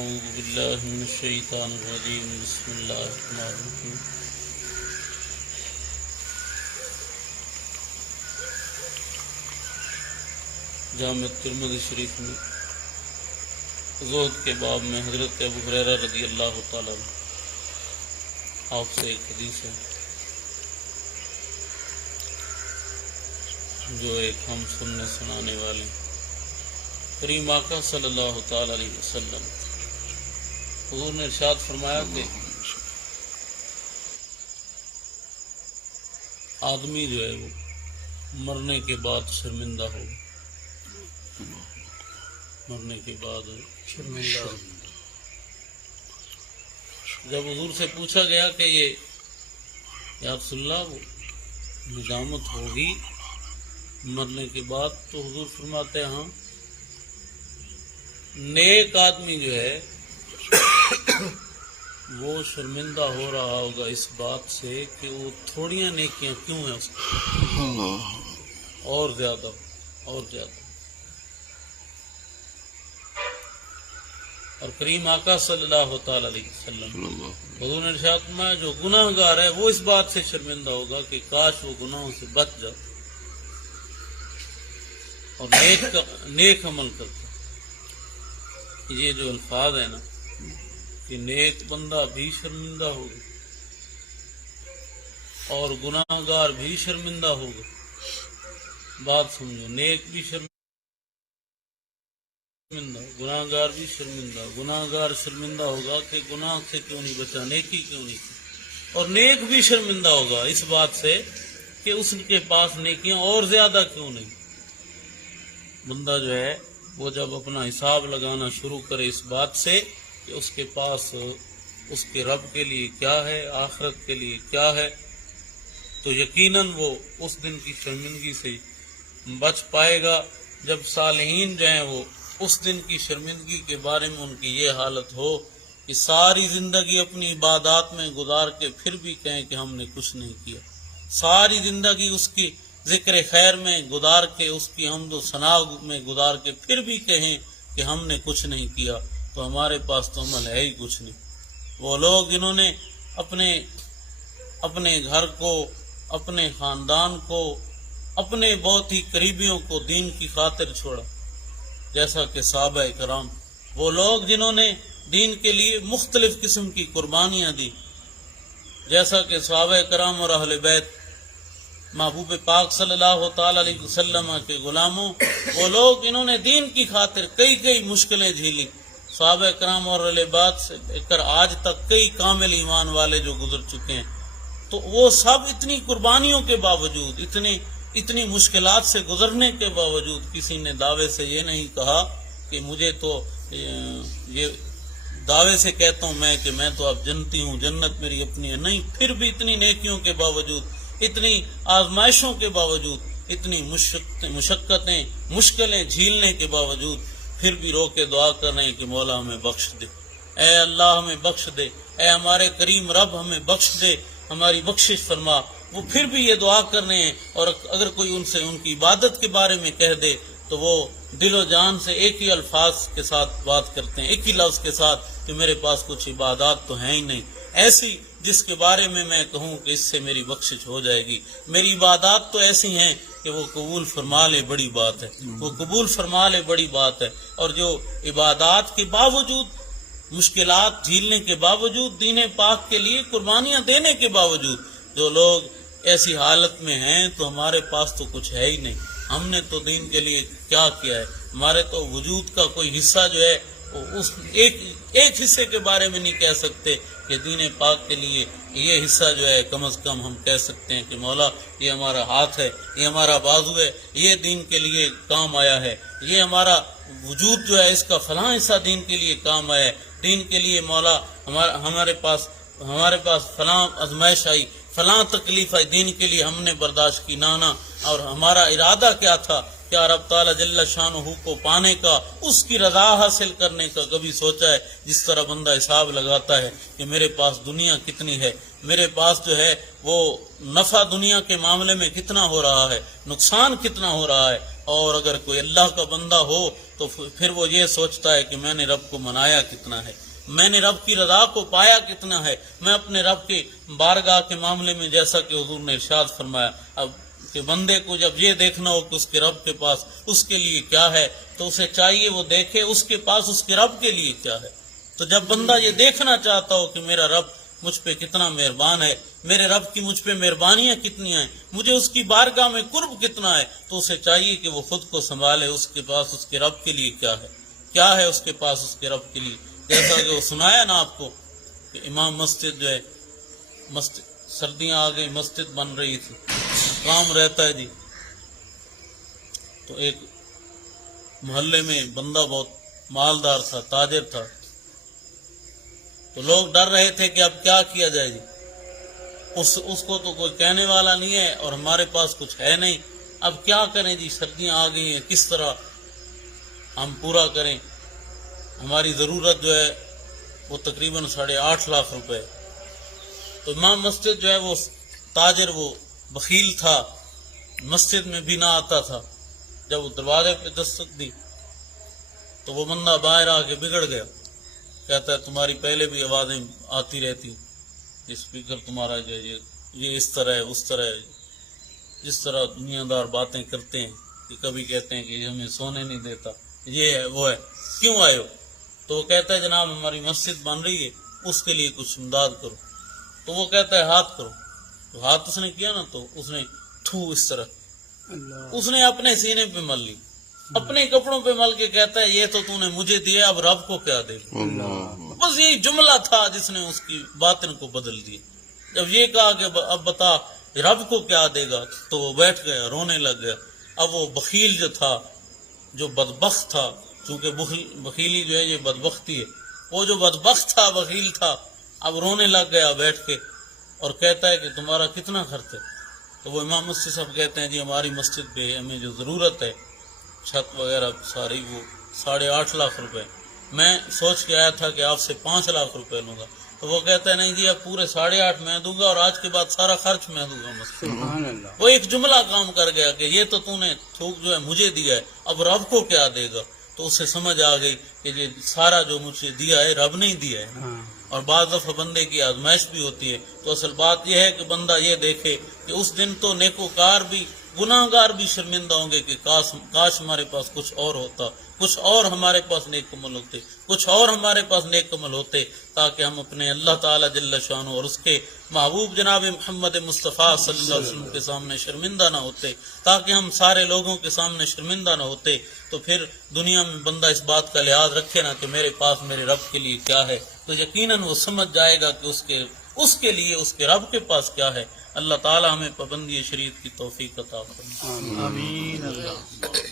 اعوذ باللہ من الشیطان الرجیم بسم اللہ الرحمن الرحیم جامع ترمذی شریف میں زہد کے باب میں حضرت ابو ہریرہ رضی اللہ تعالیٰ عنہ آپ سے ایک حدیث ہے جو ایک ہم سننے سنانے والے کریم آقا صلی اللہ تعالی علیہ وسلم حضور نے ارشاد فرمایا کہ آدمی جو ہے وہ مرنے کے بعد شرمندہ ہوگا، مرنے کے بعد شرمندہ ہوگا۔ جب حضور سے پوچھا گیا کہ یہ یا رسول اللہ وہ ندامت ہوگی مرنے کے بعد، تو حضور فرماتے ہیں ہاں، نیک آدمی جو ہے وہ شرمندہ ہو رہا ہوگا اس بات سے کہ وہ تھوڑیاں نیکیاں کیوں ہیں اس کو اور زیادہ اور زیادہ۔ اور کریم آقا صلی اللہ تعالی علیہ وسلم حضور نے ارشاد فرمایا جو گناہ گار ہے وہ اس بات سے شرمندہ ہوگا کہ کاش وہ گناہوں سے بچ جاتا اور نیک عمل کرتا۔ یہ جو الفاظ ہیں نا کہ نیک بندہ بھی شرمندہ ہوگا اور گناہ گار بھی شرمندہ ہوگا، بات سمجھو، نیک بھی شرمندہ، گناہ گار بھی شرمندہ، گناہ گار شرمندہ ہوگا کہ گناہ سے کیوں نہیں بچا، نیکی کیوں نہیں کی، اور نیک بھی شرمندہ ہوگا اس بات سے کہ اس کے پاس نیکیاں اور زیادہ کیوں نہیں۔ بندہ جو ہے وہ جب اپنا حساب لگانا شروع کرے اس بات سے کہ اس کے پاس اس کے رب کے لیے کیا ہے، آخرت کے لیے کیا ہے، تو یقیناً وہ اس دن کی شرمندگی سے بچ پائے گا۔ جب صالحین جو ہیں وہ اس دن کی شرمندگی کے بارے میں ان کی یہ حالت ہو کہ ساری زندگی اپنی عبادات میں گزار کے پھر بھی کہیں کہ ہم نے کچھ نہیں کیا، ساری زندگی اس کی ذکر خیر میں گزار کے، اس کی حمد و ثنا میں گزار کے پھر بھی کہیں کہ ہم نے کچھ نہیں کیا، تو ہمارے پاس تو عمل ہے ہی کچھ نہیں۔ وہ لوگ جنہوں نے اپنے گھر کو، اپنے خاندان کو، اپنے بہت ہی قریبیوں کو دین کی خاطر چھوڑا، جیسا کہ صحابہ کرام، وہ لوگ جنہوں نے دین کے لیے مختلف قسم کی قربانیاں دی، جیسا کہ صحابہ کرام اور اہل بیت محبوب پاک صلی اللہ تعالی علیہ وسلم کے غلاموں، وہ لوگ انہوں نے دین کی خاطر کئی مشکلیں جھیلی۔ صحابہ کرام اور اہل بیت سے لے کر آج تک کئی کامل ایمان والے جو گزر چکے ہیں، تو وہ سب اتنی قربانیوں کے باوجود، اتنی مشکلات سے گزرنے کے باوجود کسی نے دعوے سے یہ نہیں کہا کہ مجھے تو یہ دعوے سے کہتا ہوں میں کہ میں تو اب جنتی ہوں، جنت میری اپنی ہے، نہیں، پھر بھی اتنی نیکیوں کے باوجود، اتنی آزمائشوں کے باوجود، اتنی مشقتیں، مشکلیں جھیلنے کے باوجود پھر بھی رو کے دعا کر رہے ہیں کہ مولا ہمیں بخش دے، اے اللہ ہمیں بخش دے، اے ہمارے کریم رب ہمیں بخش دے، ہماری بخشش فرما۔ وہ پھر بھی یہ دعا کر رہے ہیں، اور اگر کوئی ان سے ان کی عبادت کے بارے میں کہہ دے تو وہ دل و جان سے ایک ہی الفاظ کے ساتھ بات کرتے ہیں، ایک ہی لفظ کے ساتھ کہ میرے پاس کچھ عبادات تو ہیں ہی نہیں ایسی جس کے بارے میں میں کہوں کہ اس سے میری بخشش ہو جائے گی، میری عبادات تو ایسی ہیں کہ وہ قبول فرما لے، بڑی بات ہے، وہ قبول فرما لے، بڑی بات ہے۔ اور جو عبادات کے باوجود، مشکلات جھیلنے کے باوجود، دین پاک کے لیے قربانیاں دینے کے باوجود جو لوگ ایسی حالت میں ہیں، تو ہمارے پاس تو کچھ ہے ہی نہیں، ہم نے تو دین کے لیے کیا کیا ہے، ہمارے تو وجود کا کوئی حصہ جو ہے اس ایک حصے کے بارے میں نہیں کہہ سکتے کہ دین پاک کے لیے یہ حصہ جو ہے کم از کم ہم کہہ سکتے ہیں کہ مولا یہ ہمارا ہاتھ ہے، یہ ہمارا بازو ہے، یہ دین کے لیے کام آیا ہے، یہ ہمارا وجود جو ہے اس کا فلاں حصہ دین کے لیے کام آیا ہے، دین کے لیے مولا ہمارے پاس فلاں آزمائش آئی، فلاں تکلیف آئی، دین کے لیے ہم نے برداشت کی، نانا، اور ہمارا ارادہ کیا تھا، کیا رب تعالیٰ جل شانہ کو پانے کا، اس کی رضا حاصل کرنے کا کبھی سوچا ہے؟ جس طرح بندہ حساب لگاتا ہے کہ میرے پاس دنیا کتنی ہے، میرے پاس جو ہے وہ نفع دنیا کے معاملے میں کتنا ہو رہا ہے، نقصان کتنا ہو رہا ہے، اور اگر کوئی اللہ کا بندہ ہو تو پھر وہ یہ سوچتا ہے کہ میں نے رب کو منایا کتنا ہے، میں نے رب کی رضا کو پایا کتنا ہے، میں اپنے رب کے بارگاہ کے معاملے میں جیسا کہ حضور نے ارشاد فرمایا اب کہ بندے کو جب یہ دیکھنا ہو کہ اس کے رب کے پاس اس کے لیے کیا ہے تو اسے چاہیے وہ دیکھے اس کے پاس اس کے رب کے لیے کیا ہے۔ تو جب بندہ یہ دیکھنا چاہتا ہو کہ میرا رب مجھ پہ کتنا مہربان ہے، میرے رب کی مجھ پہ مہربانیاں کتنی ہیں، مجھے اس کی بارگاہ میں قرب کتنا ہے، تو اسے چاہیے کہ وہ خود کو سنبھالے، اس کے پاس اس کے رب کے لیے کیا ہے اس کے پاس اس کے رب کے لیے۔ جیسا کہ وہ سنایا نا آپ کو کہ امام مسجد جو ہے، مسجد سردیاں آ گئی، مسجد بن رہی تھی، کام رہتا ہے جی، تو ایک محلے میں بندہ بہت مالدار تھا، تاجر تھا، تو لوگ ڈر رہے تھے کہ اب کیا کیا جائے جی، اس کو تو کوئی کہنے والا نہیں ہے اور ہمارے پاس کچھ ہے نہیں، اب کیا کریں جی، سردیاں آ گئی ہیں، کس طرح ہم پورا کریں، ہماری ضرورت جو ہے وہ تقریباً 8.5 لاکھ روپے۔ تو امام مسجد جو ہے وہ تاجر، وہ بخیل تھا، مسجد میں بھی نہ آتا تھا، جب وہ دروازے پہ دستک دی تو وہ بندہ باہر آ کے بگڑ گیا، کہتا ہے تمہاری پہلے بھی آوازیں آتی رہتی، اسپیکر تمہارا جو ہے یہ اس طرح ہے اس طرح ہے، جس طرح دنیا دار باتیں کرتے ہیں کہ کبھی کہتے ہیں کہ یہ ہمیں سونے نہیں دیتا، یہ ہے وہ ہے، کیوں آئے ہو؟ تو وہ کہتا ہے جناب ہماری مسجد بن رہی ہے، اس کے لیے کچھ امداد کرو۔ تو وہ کہتا ہے ہاتھ کرو، تو ہاتھ اس نے کیا نا تو اس نے اس طرح اس نے اپنے سینے پہ مل لی، اپنے کپڑوں پہ مل کے کہتا ہے یہ تو نے مجھے دیا، اب رب کو کیا دے گا؟ بس یہی جملہ تھا جس نے اس کی باطن کو بدل دیا۔ جب یہ کہا کہ اب بتا رب کو کیا دے گا، تو وہ بیٹھ گیا، رونے لگ گیا۔ اب وہ بخیل جو تھا، جو بدبخت تھا، چونکہ بخیلی جو ہے یہ بدبختی ہے، وہ جو بدبخت تھا، بخیل تھا، اب رونے لگ گیا بیٹھ کے اور کہتا ہے کہ تمہارا کتنا خرچ ہے؟ تو وہ امام مسجد صاحب کہتے ہیں جی ہماری مسجد پہ ہمیں جو ضرورت ہے چھت وغیرہ ساری وہ 8.5 لاکھ روپے، میں سوچ کے آیا تھا کہ آپ سے 5 لاکھ روپے لوں گا۔ تو وہ کہتا ہے نہیں جی اب پورے 8.5 میں دوں گا اور آج کے بعد سارا خرچ میں دوں گا مسجد۔ وہ ایک جملہ کام کر گیا کہ یہ تو نے تھوک جو ہے مجھے دیا ہے، اب رب کو کیا دے گا؟ تو اسے سمجھ آ گئی کہ یہ سارا جو مجھے دیا ہے رب نہیں دیا ہے نا۔ اور بعض دفعہ بندے کی آزمائش بھی ہوتی ہے، تو اصل بات یہ ہے کہ بندہ یہ دیکھے کہ اس دن تو نیکوکار بھی گناہ گار بھی شرمندہ ہوں گے کہ کاش ہمارے پاس کچھ اور ہوتا، کچھ اور ہمارے پاس نیک عمل ہوتے، کچھ اور ہمارے پاس نیک عمل ہوتے، تاکہ ہم اپنے اللہ تعالیٰ جل شانہ اور اس کے محبوب جناب محمد مصطفیٰ صلی اللہ علیہ وسلم کے سامنے شرمندہ نہ ہوتے، تاکہ ہم سارے لوگوں کے سامنے شرمندہ نہ ہوتے۔ تو پھر دنیا میں بندہ اس بات کا لحاظ رکھے نا کہ میرے پاس میرے رب کے لیے کیا ہے، تو یقیناً وہ سمجھ جائے گا کہ اس کے لیے اس کے رب کے پاس کیا ہے۔ اللہ تعالی ہمیں پابندی شریعت کی توفیق عطا فرمائے۔ آمین اللہ۔